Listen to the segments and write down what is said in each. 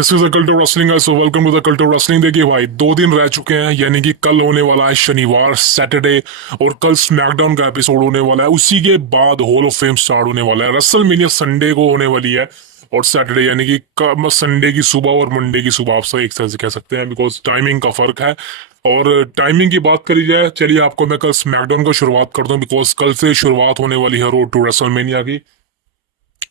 This is the cult of wrestling, so welcome to the cult of wrestling. देखिए भाई, 2 दिन रह चुके हैं, यानी कि कल होने वाला है शनिवार सैटरडे, और कल स्मैकडाउन का एपिसोड होने वाला है। उसी के बाद हॉल ऑफ फेम स्टार्ट होने वाला है। रेसलमेनिया संडे को होने वाली है और सैटरडे, यानी कि संडे की सुबह और मंडे की सुबह, आप सब एक तरह से कह सकते हैं, बिकॉज टाइमिंग का फर्क है। और टाइमिंग की बात करी जाए, चलिए आपको मैं कल स्मैकडाउन का शुरुआत कर दूं, बिकॉज कल से शुरुआत होने वाली है रोड टू रेसलमेनिया की,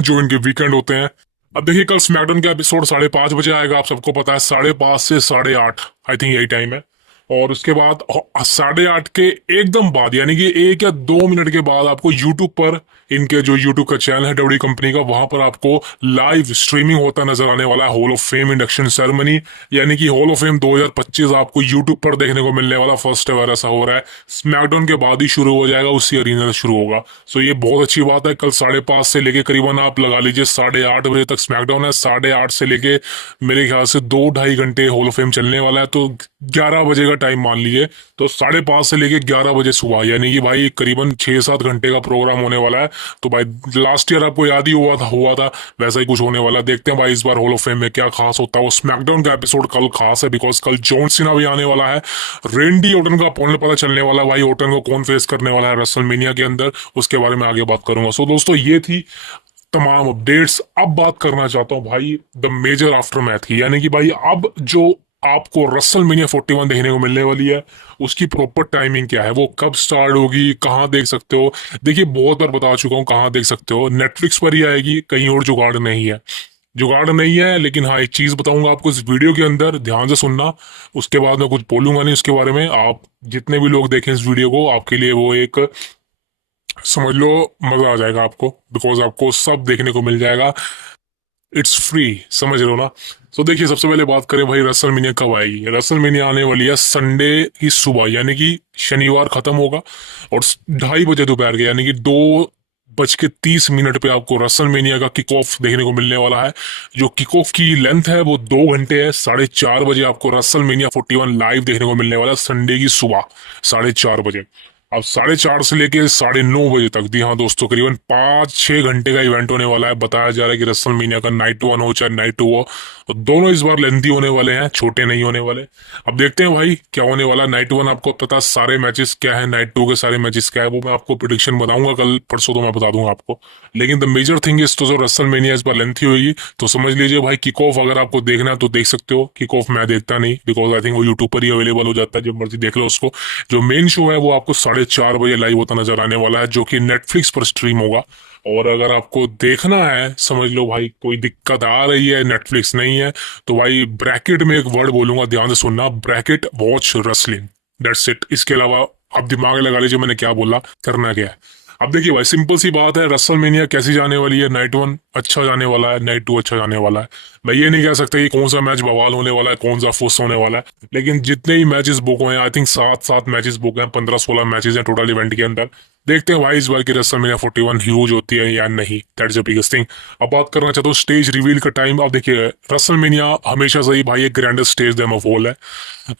जो इनके वीकेंड होते हैं। अब देखिए, कल स्मैकडाउन का एपिसोड 5:30 बजे आएगा। आप सबको पता है, 5:30 से 8:30 आई थिंक यही टाइम है। और उसके बाद 8:30 के एकदम बाद, यानी कि 1 या 2 मिनट के बाद, आपको यूट्यूब पर, इनके जो यूट्यूब का चैनल है डब्ल्यू कंपनी का, वहां पर आपको लाइव स्ट्रीमिंग होता नजर आने वाला है hall of fame induction ceremony. यानी कि हॉल ऑफ फेम 2025 आपको यूट्यूब पर देखने को मिलने वाला फर्स्ट एवर ऐसा हो रहा है। स्मैकडाउन के बाद ही शुरू हो जाएगा, उसी अरीना से शुरू होगा। सो ये बहुत अच्छी बात है। कल 5:30 से लेके करीबन आप लगा लीजिए 8:30 बजे तक स्मैकडाउन है। 8:30 से लेके मेरे ख्याल से 2-2.5 घंटे हॉल ऑफ फेम चलने वाला है। तो 11 बजे का टाइम मान लीजिए, तो 5:30 से लेके 11 बजे सुबह, यानी कि भाई करीबन 6-7 घंटे का प्रोग्राम होने वाला है। तो भाई लास्ट ईयर आपको याद ही हुआ था वैसा ही कुछ होने वाला है। देखते हैं भाई इस बार हॉल ऑफ फेम में क्या खास होता है। वो स्मैकडाउन का एपिसोड कल खास है, बिकॉज कल जॉन सीना भी आने वाला है। रेंडी ओटन का अपोनेंट पता चलने वाला है भाई, ओटन को कौन फेस करने वाला है रेसलमेनिया के अंदर, उसके बारे में आगे बात करूंगा। सो दोस्तों, ये थी तमाम अपडेट्स। अब बात करना चाहता हूँ भाई द मेजर आफ्टर मैथ की, यानी कि भाई अब जो आपको रेसलमेनिया 41 देखने को मिलने वाली है, उसकी प्रॉपर टाइमिंग क्या है, वो कब स्टार्ट होगी, कहाँ देख सकते हो। देखिए, बहुत बार बता चुका हूँ कहाँ देख सकते हो, नेटफ्लिक्स पर ही आएगी, कहीं और जुगाड़ नहीं है। जुगाड़ नहीं है, लेकिन हाँ एक चीज बताऊंगा आपको इस वीडियो के अंदर, ध्यान से सुनना। उसके बाद मैं कुछ बोलूंगा नहीं उसके बारे में। आप जितने भी लोग देखें इस वीडियो को, आपके लिए वो एक, समझ लो, मजा आ जाएगा आपको, बिकॉज आपको सब देखने को मिल जाएगा। इट्स फ्री, समझ रहे हो ना। तो देखिए, सबसे पहले बात करें भाई रेसलमेनिया कब आएगी। रेसलमेनिया आने वाली है संडे की सुबह, यानी कि शनिवार खत्म होगा, और 2:30 बजे दोपहर के, यानी कि 2:30 पे आपको रेसलमेनिया का किक ऑफ देखने को मिलने वाला है। जो किक ऑफ की लेंथ है वो 2 घंटे है। 4:30 बजे आपको रेसलमेनिया 41 लाइव देखने को मिलने वाला है, संडे की सुबह 4:30 बजे। अब 4:30 से लेके 9:30 बजे तक, जी हाँ दोस्तों, करीबन 5-6 घंटे का इवेंट होने वाला है। बताया जा रहा है कि रेसलमेनिया का नाइट 1 हो चाहे नाइट 2 हो, तो दोनों इस बार लेंथी होने वाले हैं, छोटे नहीं होने वाले। अब देखते हैं भाई क्या होने वाला है। नाइट 1 आपको पता सारे मैचेस क्या है, नाइट 2 के सारे मैचेस क्या है, वो मैं आपको प्रिडिक्शन बताऊंगा कल परसों, तो मैं बता दूंगा आपको। लेकिन द मेजर थिंग इज, तो जो रेसलमेनिया इस बार लेंथी होगी, तो समझ लीजिए भाई किक ऑफ अगर आपको देखना है तो देख सकते हो। किक ऑफ मैं देखता नहीं, बिकॉज आई थिंक वो यूट्यूब पर ही अवेलेबल हो जाता है, जब मर्जी देख लो उसको। जो मेन शो है वो आपको 4:30 बजे लाइव होता नजर आने वाला है, जो कि नेटफ्लिक्स पर स्ट्रीम होगा। और अगर आपको देखना है, समझ लो भाई कोई दिक्कत आ रही है, नेटफ्लिक्स नहीं है, तो भाई ब्रैकेट में एक वर्ड बोलूंगा, ध्यान से सुनना, bracket watch wrestling, that's it. इसके अलावा आप दिमाग लगा लीजिए मैंने क्या बोला, करना क्या है। अब देखिए भाई, सिंपल सी बात है, रेसलमेनिया कैसी जाने वाली है। नाइट 1 अच्छा जाने वाला है, नाइट 2 अच्छा जाने वाला है। मैं ये नहीं कह सकता कि कौन सा मैच बवाल होने वाला है, कौन सा फुस होने वाला है, लेकिन जितने ही मैचेस बुक हुए हैं, आई थिंक 7-7 मैचेस बुक हैं, 15-16 मैचेस हैं टोटल इवेंट के अंदर। देखते हैं भाई इस बार की रेसलमेनिया 41 ह्यूज होती है या नहीं, दैट्स द बिगेस्ट थिंग। अब बात करना चाहता हूँ स्टेज रिवील का टाइम। अब देखिए, रेसलमेनिया हमेशा से ही भाई एक grandest stage them of all है,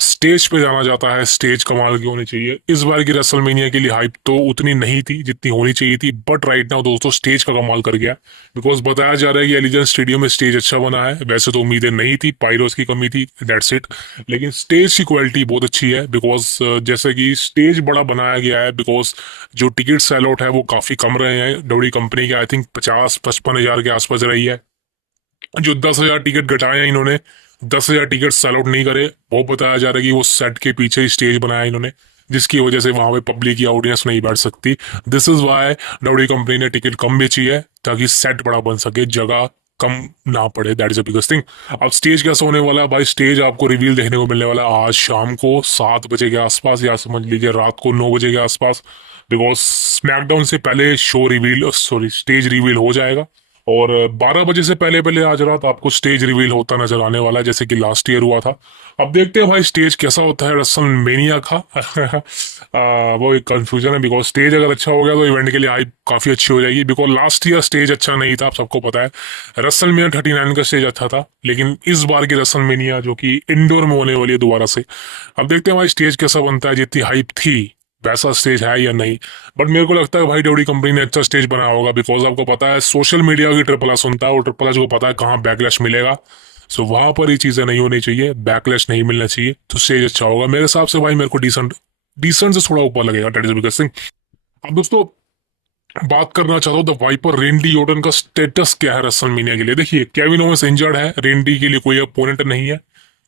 स्टेज पे जाना जाता है, स्टेज कमाल की होनी चाहिए। इस बार की रेसलमेनिया के लिए हाइप तो उतनी नहीं थी जितनी होनी चाहिए थी, बट राइट नाउ दोस्तों स्टेज का कमाल कर गया, बिकॉज बताया जा रहा है कि एलिजेंस स्टेडियम में स्टेज अच्छा बना है। वैसे तो उम्मीदें नहीं थी, पायरोस की कमी थी, दैट्स इट, लेकिन स्टेज की क्वालिटी बहुत अच्छी है, बिकॉज जैसे कि स्टेज बड़ा बनाया गया है, बिकॉज जो टिकट सेल आउट है वो काफी कम रहे हैं डब्ल्यू कंपनी के, आई थिंक 50-55 हजार के आसपास रही है। जो 10,000 टिकट घटाए हैं इन्होंने, 10,000 टिकट सेल आउट नहीं करे, वो बताया जा रहा है कि वो सेट के पीछे ही स्टेज बनाया इन्होंने, जिसकी वजह से वहां पे पब्लिक या ऑडियंस नहीं बैठ सकती। This is why W company ने टिकट कम बेची है, ताकि सेट बड़ा बन सके, जगह कम ना पड़े, that is the biggest thing. अब स्टेज कैसा होने वाला है भाई, स्टेज आपको रिवील देखने को मिलने वाला है आज शाम को 7 बजे के आसपास, या समझ लीजिए रात को 9 बजे के आसपास, बिकॉज स्मैकडाउन से पहले show reveal, sorry, stage reveal हो जाएगा। और 12 बजे से पहले पहले आज रात आपको स्टेज रिवील होता नजर आने वाला है, जैसे कि लास्ट ईयर हुआ था। अब देखते हैं भाई स्टेज कैसा होता है रेसलमेनिया का। वो एक कंफ्यूजन है, बिकॉज स्टेज अगर अच्छा हो गया तो इवेंट के लिए हाइप काफी अच्छी हो जाएगी, बिकॉज लास्ट ईयर स्टेज अच्छा नहीं था, आप सबको पता है। रेसलमेनिया 39 का स्टेज अच्छा था, लेकिन इस बार की रेसलमेनिया जो कि इंडोर में होने वाली है दोबारा से, अब देखते हैं भाई स्टेज कैसा बनता है। जितनी हाइप थी वैसा स्टेज है या नहीं, बट मेरे को लगता है भाई डब्ल्यू कंपनी ने अच्छा स्टेज बनाया होगा, बिकॉज आपको पता है सोशल मीडिया की ट्रिपल एस सुनता है, और ट्रिपल एस को पता है कहाँ बैकलैश मिलेगा। सो वहां पर ये चीजें नहीं होनी चाहिए, बैकलैश नहीं मिलना चाहिए, तो स्टेज अच्छा होगा मेरे हिसाब से भाई। मेरे को डिसेंट डिसेंट से थोड़ा ऊपर लगेगा, दैट इज बिगेस्ट थिंग। अब दोस्तों बात करना चाहता हूँ द वाइपर रेंडी ओटन का स्टेटस क्या है रेसलमेनिया के लिए। देखिए केविन ओवेंस इंजर्ड है, रेंडी के लिए कोई अपोनेंट नहीं है।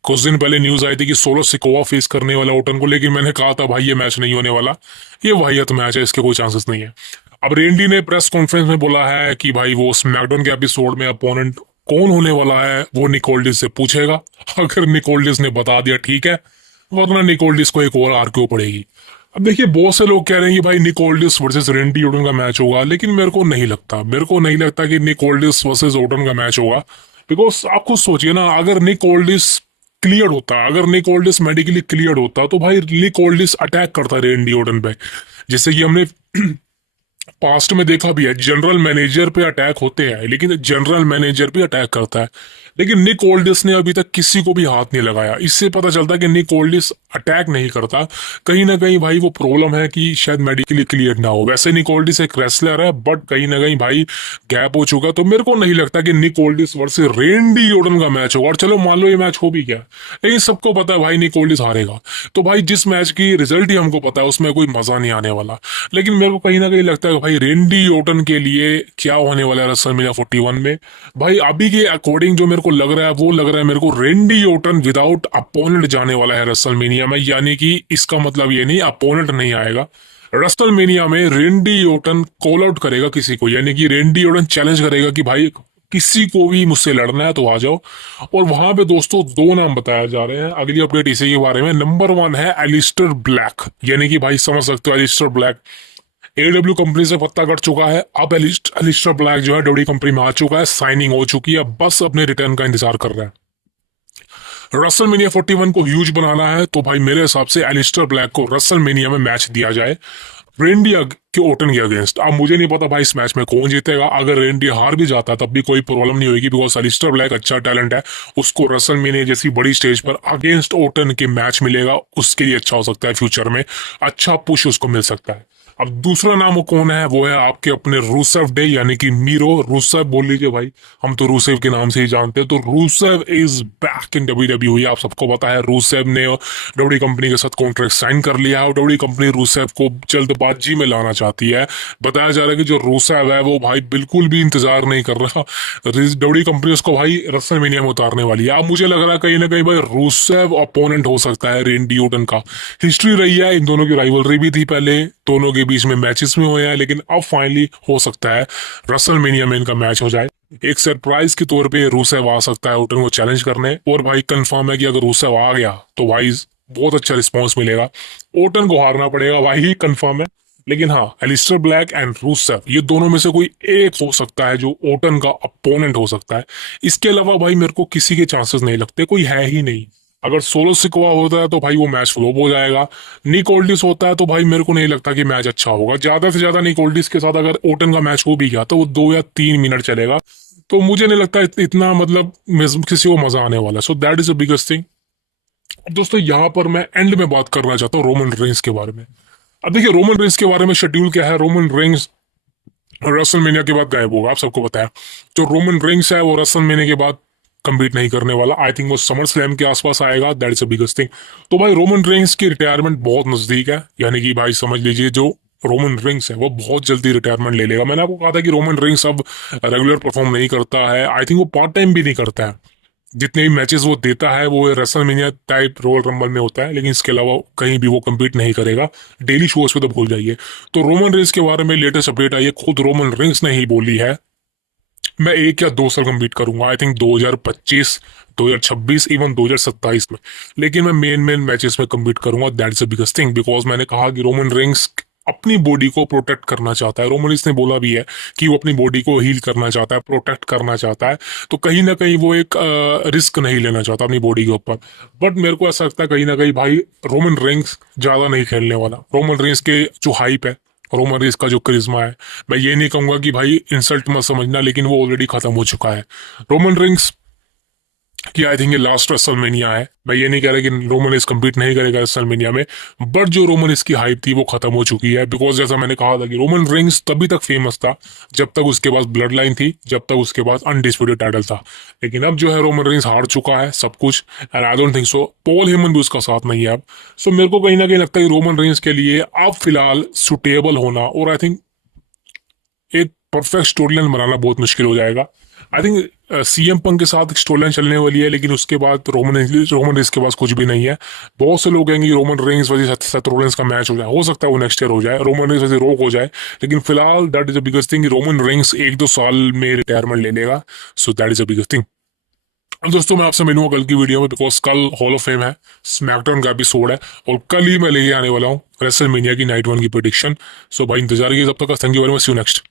कुछ दिन पहले न्यूज आई थी कि सोलो सिकोवा फेस करने वाला ओटन को, लेकिन मैंने कहा था भाई ये मैच नहीं होने वाला, ये वाहियत मैच है, इसके कोई चांसेस नहीं है। अब रेंडी ने प्रेस कॉन्फ्रेंस में बोला है कि भाई वो स्मैकडाउन के एपिसोड में अपोनेंट कौन होने वाला है वो निकोल्डिस से पूछेगा। अगर निकोल्डिस ने बता दिया ठीक है, वरना निकोल्डिस को एक और आरक्यू पड़ेगी। अब देखिए बहुत से लोग कह रहे हैं कि भाई निकोल्डिस वर्सेस रेंडी ओटन का मैच होगा, लेकिन मेरे को नहीं लगता कि निकोल्डिस वर्सेस ओटन का मैच होगा। बिकॉज आप खुद सोचिए ना, अगर निकोल्डिस क्लियर होता, अगर निकोल्डिस मेडिकली क्लियर होता तो भाई निकोल्डिस अटैक करता रेंडी ओटन पे, जैसे कि हमने पास्ट में देखा भी है। जनरल मैनेजर पे अटैक होते हैं, लेकिन जनरल मैनेजर भी अटैक करता है, लेकिन निक ओल्डिस ने अभी तक किसी को भी हाथ नहीं लगाया। इससे पता चलता है कि निक ओल्डिस अटैक नहीं करता। कहीं ना कहीं भाई वो प्रॉब्लम है कि शायद मेडिकली क्लियर ना हो। वैसे निक ओल्डिस एक रेसलर है, बट कहीं ना कहीं भाई गैप हो चुका। तो मेरे को नहीं लगता कि निक ओल्डिस वर्सेस रेंडी ओटन का मैच होगा। और चलो मान लो ये मैच हो भी गया, लेकिन सबको पता है भाई निक ओल्डिस हारेगा। तो भाई जिस मैच की रिजल्ट ही हमको पता है उसमें कोई मजा नहीं आने वाला। लेकिन मेरे को कहीं ना कहीं लगता है कि भाई रेंडी ओटन के लिए क्या होने वाला है रेसलमेनिया 41 में, भाई अभी के अकॉर्डिंग जो मेरे को लग रहा है वो लग रहा है मेरे को रेंडी ओटन विदाउट अपोनेंट जाने वाला है रेसलमेनिया में। यानी कि इसका मतलब ये नहीं अपोनेंट नहीं आएगा रेसलमेनिया में, रेंडी ओटन कॉल आउट करेगा किसी को। यानी कि रेंडी ओटन चैलेंज करेगा कि भाई किसी को भी मुझसे लड़ना है तो आ जाओ। और वहां पे दोस्तों दो नाम बताए जा रहे हैं, अगली अपडेट इसी के बारे में। नंबर 1 है एलिस्टर ब्लैक, यानी कि भाई समझ सकते हो एलिस्टर ब्लैक एडब्ल्यू कंपनी से पत्ता कट चुका है। अब एलिस्टर ब्लैक जो है डब्ल्यू कंपनी में आ चुका है, साइनिंग हो चुकी है, बस अपने रिटर्न का इंतजार कर रहा है। रसलमेनिया 41 को ह्यूज बनाना है तो भाई मेरे हिसाब से एलिस्टर ब्लैक को रसलमेनिया में मैच दिया जाए रेंडी के ओटन के अगेंस्ट। अब मुझे नहीं पता भाई इस मैच में कौन जीतेगा। अगर रेंडी हार भी जाता तब भी कोई प्रॉब्लम नहीं होगी, बिकॉज एलिस्टर ब्लैक अच्छा टैलेंट है, उसको रसलमेनिया जैसी बड़ी स्टेज पर अगेंस्ट ओटन के मैच मिलेगा, उसके लिए अच्छा हो सकता है, फ्यूचर में अच्छा पुश उसको मिल सकता है। अब दूसरा नाम वो कौन है, वो है आपके अपने रूसेव डे, यानी कि मीरो रूसेव बोल लीजिए भाई, हम तो रूसेव के नाम से ही जानते हैं। तो Rusev is back in WWE. आप सबको पता है रूसेव ने डब्ल्यू कंपनी के साथ कॉन्ट्रैक्ट साइन कर लिया है और डब्ल्यू कंपनी रूसेव को जल्दबाजी में लाना चाहती है। बताया जा रहा है कि जो रूसेव है वो भाई बिल्कुल भी इंतजार नहीं कर रहा, डब्ल्यू कंपनी उसको भाई रसलमेनिया में उतारने वाली है। अब मुझे लग रहा है कहीं ना कहीं भाई रूसेव अपोनेंट हो सकता है रेंडी ओटन का। हिस्ट्री रही है, इन दोनों की राइवलरी भी थी पहले, दोनों के बीच में मैचेस में हुए हैं, लेकिन अब फाइनली हो सकता है रसलमेनिया में इनका मैच हो जाए। एक सरप्राइज के तौर पे रूसेव आ सकता है ओटन को चैलेंज करने। और भाई कंफर्म है कि अगर रूसेव आ गया तो भाई बहुत अच्छा रिस्पॉन्स मिलेगा। ओटन को हारना पड़ेगा भाई, कंफर्म है। लेकिन हाँ, एलिस्टर ब्लैक एंड रूसेव ये दोनों में से कोई एक हो सकता है जो ओटन का अपोनेंट हो सकता है। इसके अलावा भाई मेरे को किसी के चांसेस नहीं लगते, कोई है ही नहीं। अगर सोलो सिकोवा होता है तो भाई वो मैच फ्लॉप हो जाएगा। निक ओल्डिस होता है तो भाई मेरे को नहीं लगता कि मैच अच्छा होगा। ज्यादा से ज्यादा निक ओल्डिस के साथ अगर ओटन का मैच हो भी गया तो वो 2 या 3 मिनट चलेगा। तो मुझे नहीं लगता इतना मतलब किसी को मजा आने वाला। So that is the biggest thing. दोस्तों यहाँ पर मैं एंड में बात करना चाहता हूँ रोमन रेंस के बारे में। अब देखिए रोमन रेंस के बारे में शेड्यूल क्या है। रोमन रेंस रेसलमेनिया के बाद गायब होगा, आप सबको पता है। जो रोमन रेंस है वो रेसलमेनिया के बाद कम्पीट नहीं करने वाला। आई थिंक वो समर स्लैम के आसपास आएगा, that is a biggest thing. तो भाई रोमन रेंस की रिटायरमेंट बहुत नजदीक है, यानी कि भाई समझ लीजिए जो रोमन रिंग्स है वो बहुत जल्दी रिटायरमेंट ले लेगा। मैंने आपको कहा था कि रोमन रिंग्स अब रेगुलर परफॉर्म नहीं करता है, आई थिंक वो पार्ट टाइम भी नहीं करता है। जितने भी मैचेस वो देता है वो रेसलमेनिया टाइप रोयल रंबल में होता है, लेकिन इसके अलावा कहीं भी वो कम्पीट नहीं करेगा। डेली शोज पे तो भूल जाइए। तो रोमन रिंग्स के बारे में लेटेस्ट अपडेट आई है, खुद रोमन रिंग्स ने ही बोली है मैं 1 या 2 साल कम्पीट करूंगा, आई थिंक 2025, 2026, इवन 2027 में। लेकिन मैं मेन मैचेस में कम्पीट करूंगा, that is the biggest thing. Because मैंने कहा कि रोमन रिंग्स अपनी बॉडी को प्रोटेक्ट करना चाहता है। रोमन रिंग्स ने बोला भी है कि वो अपनी बॉडी को हील करना चाहता है, प्रोटेक्ट करना चाहता है। तो कहीं ना कहीं वो एक रिस्क नहीं लेना चाहता अपनी बॉडी के ऊपर। बट मेरे को ऐसा लगता है कहीं ना कहीं भाई रोमन रिंग्स ज्यादा नहीं खेलने वाला। रोमन रिंग्स के जो हाइप है, रोमन रेंस का जो करिश्मा है, मैं ये नहीं कहूंगा कि भाई इंसल्ट मत समझना, लेकिन वो ऑलरेडी खत्म हो चुका है। रोमन रिंग्स कि आई थिंक ये लास्ट रेसलमेनिया है। मैं ये नहीं कह रहा कि रोमन रेस कम्पीट नहीं करेगा रेसलमेनिया में, बट जो रोमन रेस की हाइप थी वो खत्म हो चुकी है। बिकॉज जैसा मैंने कहा था कि रोमन रेंस तभी तक फेमस था जब तक उसके पास ब्लड लाइन थी, जब तक उसके पास अनडिस्प्यूटेड टाइटल था। लेकिन अब जो है रोमन रेंस हार चुका है सब कुछ, and I don't think so Paul Heyman भी उसका साथ नहीं है अब। सो मेरे को कहीं ना कहीं लगता है कि रोमन रेंस के लिए अब फिलहाल सुटेबल होना, और आई थिंक एक परफेक्ट स्टोरी लाइन बनाना बहुत मुश्किल हो जाएगा। आई थिंक सीएम पंक के साथ स्टोरी लाइन चलने वाली है, लेकिन उसके बाद रोमन रेंस के पास कुछ भी नहीं है। बहुत से लोग कहेंगे कि रोमन रेंस वजह सेथ रोलेंस का मैच हो जाए, हो सकता है वो नेक्स्ट ईयर हो जाए, रोमन रेंस वजह रोक हो जाए। लेकिन फिलहाल that is the biggest thing, Roman Reigns एक दो साल में रिटायरमेंट ले लेगा। So that is the biggest thing. अब दोस्तों मैं आपसे मिलूंगा कल की वीडियो में, बिकॉज कल हॉल ऑफ फेम है, स्मैकडाउन का एपिसोड है, और कल ही मैं लेके आने वाला हूँ रेसलमेनिया की नाइट वन की प्रेडिक्शन। सो भाई इंतजार कीजिए, तब तक thank you very much, see you next.